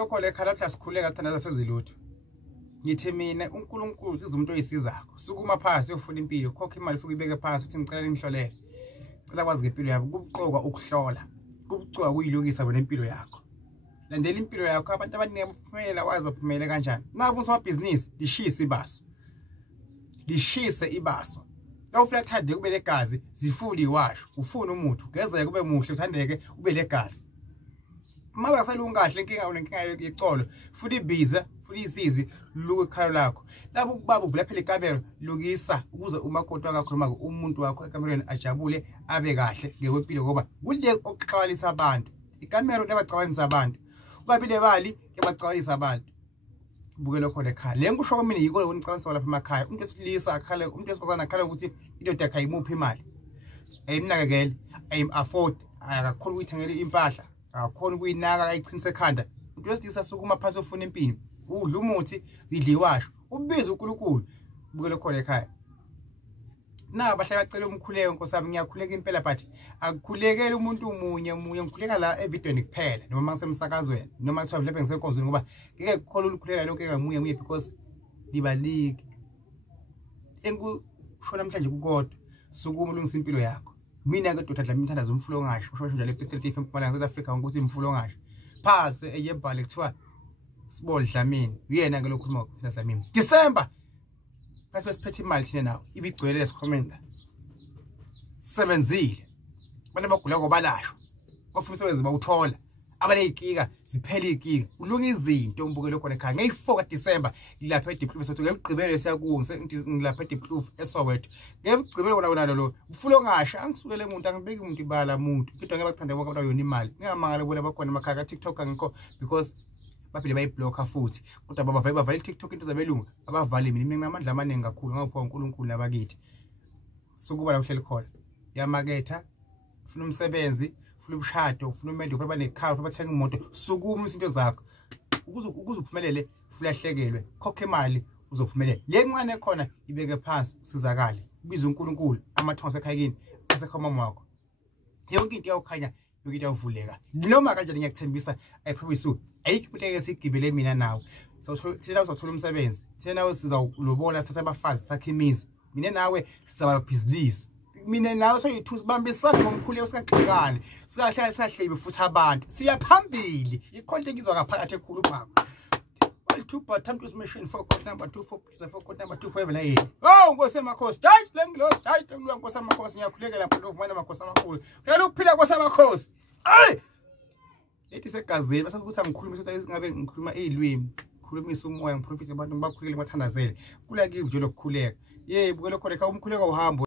lokho lekhala lapha sikhuleka sithandaza sezilutho. Ngithi mina uNkulunkulu siza umuntu oyisizakho. Sukuma phansi uyofuna impilo, khokha imali futhi ibeke phansi uthi ngicela ngihlolele. Cela kwazi ngempilo yakho, kubuqoka ukuhlola. Kubuqoka kuyilukisa bona impilo yakho. Landela impilo yakho abantu abaningi baphumelela wazi baphumele kanjani. Naku usomabhizinisi lishise ibaso. Lishise ibaso. Awufuna thande kube legazi zifuli iwasho. Ufuna umuntu ugezeke kube muhle uthandeke ube legazi. Uma basale ungahle inkinga unenkinga yecolo futhi ibiza futhi isizi luke ekhalo lakho labo ubaba uvula phela ikamera lukisa ukuze umakoti akakhuluma umuntu wakho ekamereni ajabule abe kahle ngewempilo ngoba kule okuxawalisa abantu ikamera lebaxawalisa abantu ubabile bali kebaxawalisa abantu buke lokho lekhaya le nkusho kwami yiko unicawalisa lapha emakhaya umuntu esilisa akhale umuntu esifazana akhala ukuthi indoda yakhe ayimuphi imali ayimnakekele ayim afford akakhona ukuyithengela impahla akhona ukuyinaka ayiqhinisa ekhanda umuntu wesilisa sukuma phansi ufuna impilo udla umuthi zidliwasho ubiza uNkulunkulu buke lokho lekhaya na bahlala bacela umkhuleko nkosami ngiyakhuleka impela but akukhulekele umuntu umunye ngikhuleka la evidweni kuphela noma ngisemsakazweni noma kuthiwa mhlawumbe ngisenkonzweni ngoba ngeke kukhole ukukhulela lonke ngamuye because libalike enkushona namhlanje kukodwa sukuma ulungisa impilo yakho mina ke doda dlami ngithandaza umfulo ngasho usho njalo ePetrol FM kuMalanga South Africa ukuthi umfulo ngasho phase eyebhale kuthiwa Sibol Dlamini uyena ke lokhuluma Dlamini December bese siphethe imali thina nawo ibigcwele lesikhomenda sebenzile abantu bagula ngobalasho bafuna umsebenzi bawuthola abaneyinkinga ziphela inkinga ulunga izinto umbukelo khona ekhaya ngeyi4 December ilapha eDiepkloof sothi ngemgcibelo siyakuwo ngilapha eDiepkloof eSoweto ngemgcibelo wona lo ufulo ngasho angisukele umuntu angibeki umuntu ibala umuntu kodwa ngebakuthanda bonke abantu yona imali ningamangala bona bakhona emakhaya TikTok angikho because baphile bayiblocker futhi kodwa bavala iTikTok into zabelungu abavale mina nginamandla amaningi kakhulu ngapho uNkulunkulu nabakithi sokuba la uhleli khona yamaketha ufuna umsebenzi ufuna ubushado ufuna umendo ufuna banekhaya ufuna bathenga imoto sukuma izinto zakho ukuze uphumelele fulahlekelwe khokhe imali uzophumelela le ncane khona ibeke phansi sizakale biza uNkulunkulu amathonga sekhayini asekhoma mwakho yonke into yakhanya yokuthi yavuleka noma kanjani ngiyakuthembisa I promise you ayikho into esigibele mina nawe so thina uzothola umsebenzi thina nawe sizawulobola satha abafazi sakhe imizi mina nawe sizaba business mina nawe soyithu sibambisana ngomkhulu usikaxikane sikahlala sahlebe futhi abantu siya phambili ikhonto engizwa ngaphakathi ekhulu phako well two but time to mission for code number 2 for code number 2 for yini oh ngosemakhosi judge lengilos judge lengilos ngosemakhosi ngiyakhuleka lapho ndovumana amakhosi amakhulu phela ukuphila ngosemakhosi ay lethi segazini bese ukuthi angikhuluma ukuthi ngabe ngikhuluma izilwimi khulumisa umoya ngiprofite abantu bakhulekile bathandazele kula kimi nje lokukhuleka yebo lokho lekha umkhuleko uhamba